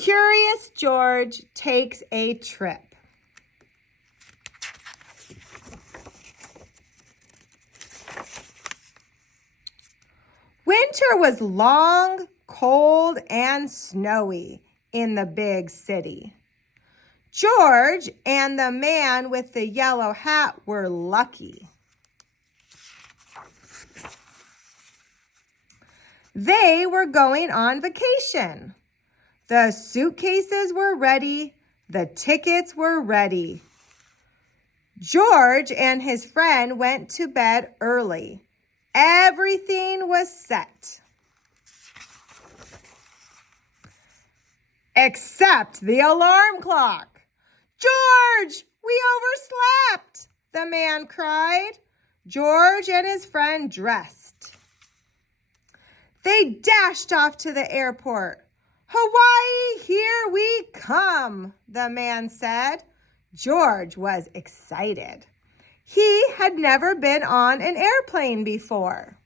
Curious George takes a trip. Winter was long, cold, and snowy in the big city. George and the man with the yellow hat were lucky. They were going on vacation. The suitcases were ready. The tickets were ready. George and his friend went to bed early. Everything was set. Except the alarm clock. George, we overslept, the man cried. George and his friend dressed. They dashed off to the airport. Hawaii, here we come, the man said. George was excited. He had never been on an airplane before.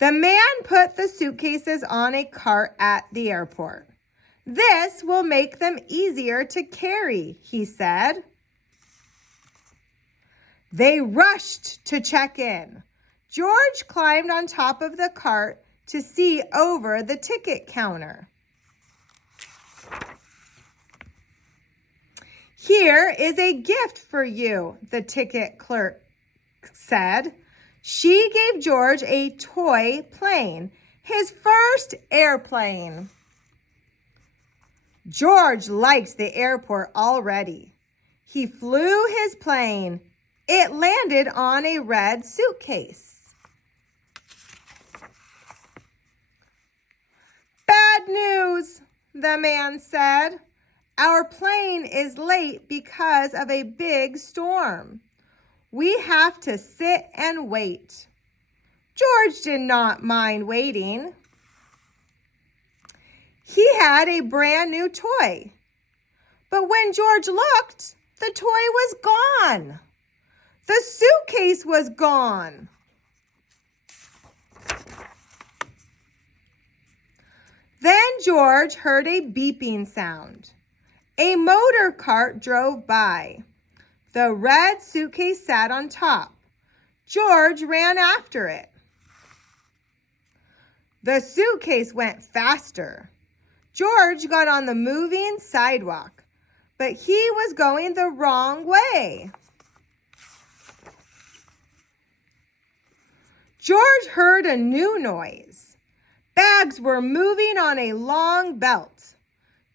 The man put the suitcases on a cart at the airport. This will make them easier to carry, he said. They rushed to check in. George climbed on top of the cart to see over the ticket counter. Here is a gift for you, the ticket clerk said. She gave George a toy plane, his first airplane. George liked the airport already. He flew his plane. It landed on a red suitcase. Bad news, the man said. Our plane is late because of a big storm. We have to sit and wait. George did not mind waiting. He had a brand new toy. But when George looked, the toy was gone. The suitcase was gone. Then George heard a beeping sound. A motor cart drove by. The red suitcase sat on top. George ran after it. The suitcase went faster. George got on the moving sidewalk, but he was going the wrong way. George heard a new noise. Bags were moving on a long belt.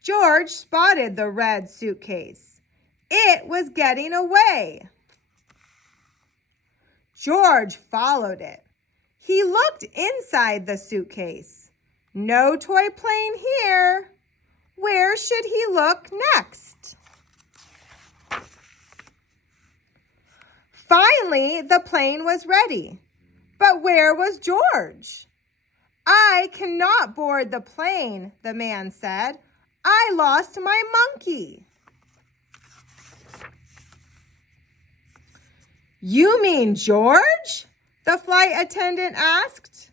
George spotted the red suitcase. It was getting away. George followed it. He looked inside the suitcase. No toy plane here. Where should he look next? Finally, the plane was ready. But where was George? I cannot board the plane, the man said. I lost my monkey. You mean George? The flight attendant asked.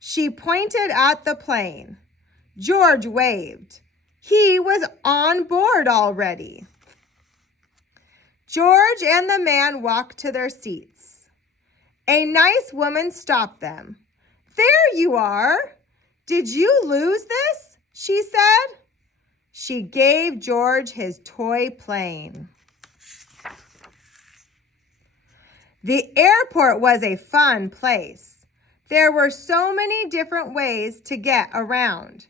She pointed at the plane. George waved. He was on board already. George and the man walked to their seats. A nice woman stopped them. There you are. Did you lose this? She said. She gave George his toy plane. The airport was a fun place. There were so many different ways to get around.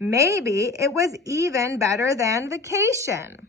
Maybe it was even better than vacation.